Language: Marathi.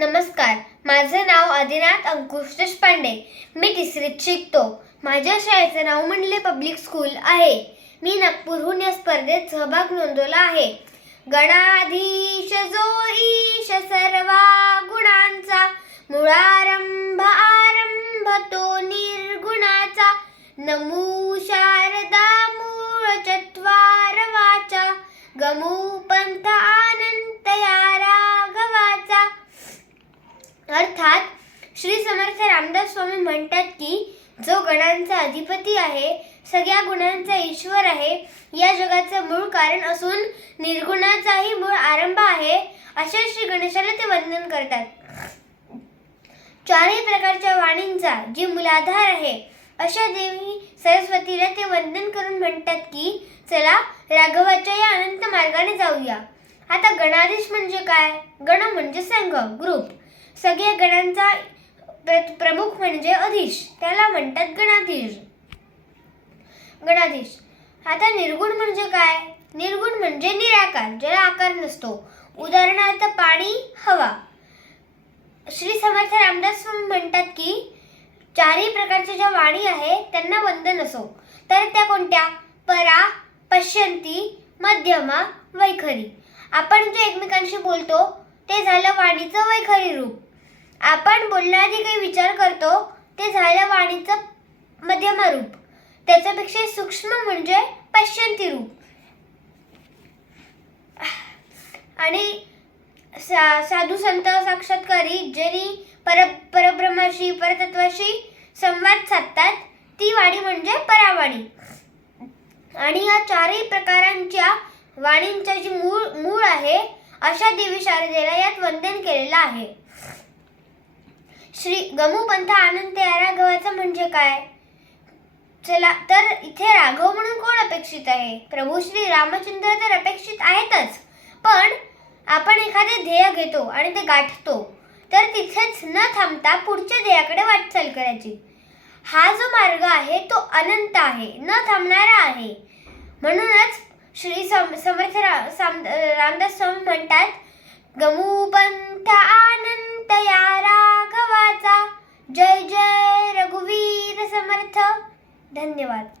नमस्कार माझं नाव आदिनाथ अंकुश देशपांडे. मी तिसरीत शिकतो. माझ्या शाळेचं नाव म्हणले पब्लिक स्कूल आहे. मी नागपूरहून या स्पर्धेत सहभाग नोंदवला आहे. गणाधीश जो ईश सर्वा गुणांचा. मुळारंभ आरंभ तो निर्गुणाचा. नमू शारदा मूळ चत्वार वाचा. गमू पंथ अनंत या राघवाचा अर्थात श्री समर्थ रामदास स्वामी म्हणतात की जो गणांचा अधिपती आहे सगळ्या गुणांचा ईश्वर आहे या जगाचं मूळ कारण असून निर्गुणाचाही मूळ आरंभ आहे अशा श्री गणेशाला ते वंदन करतात. चारही प्रकारच्या वाणींचा जी मूलाधार आहे अशा देवी सरस्वतीला ते वंदन करून म्हणतात की चला राघवाच्या या अनंत मार्गाने जाऊया. आता गणाधीश म्हणजे काय? गण म्हणजे संघ ग्रुप. सगळ्या गणांचा प्रमुख म्हणजे अधीश. त्याला म्हणतात गणाधीश. गणाधीश. आता निर्गुण म्हणजे काय? निर्गुण म्हणजे निराकार ज्याला आकार नसतो. उदाहरणार्थ पाणी हवा. श्री समर्थ रामदास म्हणतात की चारही प्रकारच्या ज्या वाणी आहे त्यांना वंदन असो तर त्या कोणत्या? परा पश्यंती मध्यमा वैखरी. आपण जे एकमेकांशी बोलतो ते झालं वाणीचं वैखरी रूप. आपण बोलण्याआधी काही विचार करतो ते झालं वाणीचं मध्यम रूप. त्याच्यापेक्षा सूक्ष्म म्हणजे पश्यंती रूप. आणि सा साधू संत साक्षात्कारी जरी पर परब्रह्माशी परतत्वाशी संवाद साधतात ती वाणी म्हणजे परावाणी. आणि या चारही प्रकारांच्या वाणींच्या जी मूळ मूळ आहे अशा देवी शारदेला यात वंदन केलेलं आहे. श्री गमुपंथ आनंद या राघवाचं म्हणजे काय? चला तर इथे राघव म्हणून कोण अपेक्षित आहे? प्रभू श्री रामचंद्र तर अपेक्षित आहेतच. पण आपण एखादे ध्येय घेतो आणि ते गाठतो तर तिथेच न थांबता पुढच्या ध्येयाकडे वाटचाल करायची. हा जो मार्ग आहे तो अनंत आहे न थांबणारा आहे. म्हणूनच श्री सम समर्थ रा, रामदास स्वामी म्हणतात गमुपंथ आनंद या जय जय रघुवीर समर्थ. धन्यवाद.